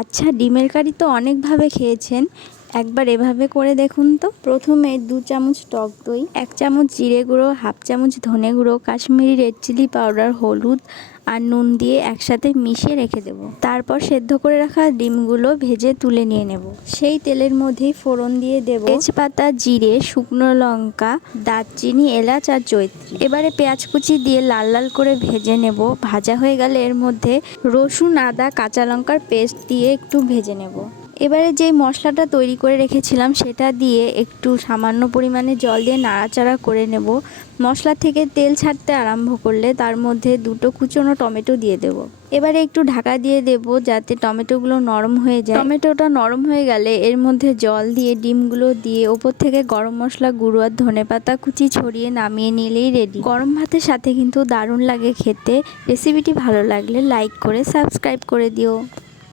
আচ্ছা, ডিমের কারি তো অনেকভাবে খেয়েছেন, একবার এভাবে করে দেখুন তো। প্রথমে 2 চামচ টক দই, 1 চামচ জিরে গুঁড়ো, হাফ চামচ ধনে গুঁড়ো, কাশ্মীরি রেড চিলি পাউডার, হলুদ আর নুন দিয়ে একসাথে মিশিয়ে রেখে দেব। তারপর সেদ্ধ করে রাখা ডিমগুলো ভেজে তুলে নিয়ে নেব। সেই তেলের মধ্যেই ফোড়ন দিয়ে দেব তেজপাতা, জিরে, শুকনো লঙ্কা, দারচিনি, এলাচ আর জয়িত্রী। এবারে পেঁয়াজ কুচি দিয়ে লাল লাল করে ভেজে নেব। ভাজা হয়ে গেলে এর মধ্যে রসুন, আদা, কাঁচা লঙ্কার পেস্ট দিয়ে একটু ভেজে নেব। এবারে যেই মশলাটা তৈরি করে রেখেছিলাম সেটা দিয়ে একটু সামান্য পরিমাণে জল দিয়ে নাড়াচাড়া করে নেব। মশলা থেকে তেল ছাড়তে আরম্ভ করলে তার মধ্যে 2টো কুচনো টমেটো দিয়ে দেব। এবারে একটু ঢাকা দিয়ে দেব যাতে টমেটোগুলো নরম হয়ে যায়। টমেটোটা নরম হয়ে গেলে এর মধ্যে জল দিয়ে ডিমগুলো দিয়ে ওপর থেকে গরম মশলা গুঁড়ো আর ধনেপাতা কুচি ছড়িয়ে নামিয়ে নিলেই রেডি। গরম ভাতের সাথে কিন্তু দারুণ লাগে খেতে। রেসিপিটি ভালো লাগলে লাইক করে সাবস্ক্রাইব করে দিও।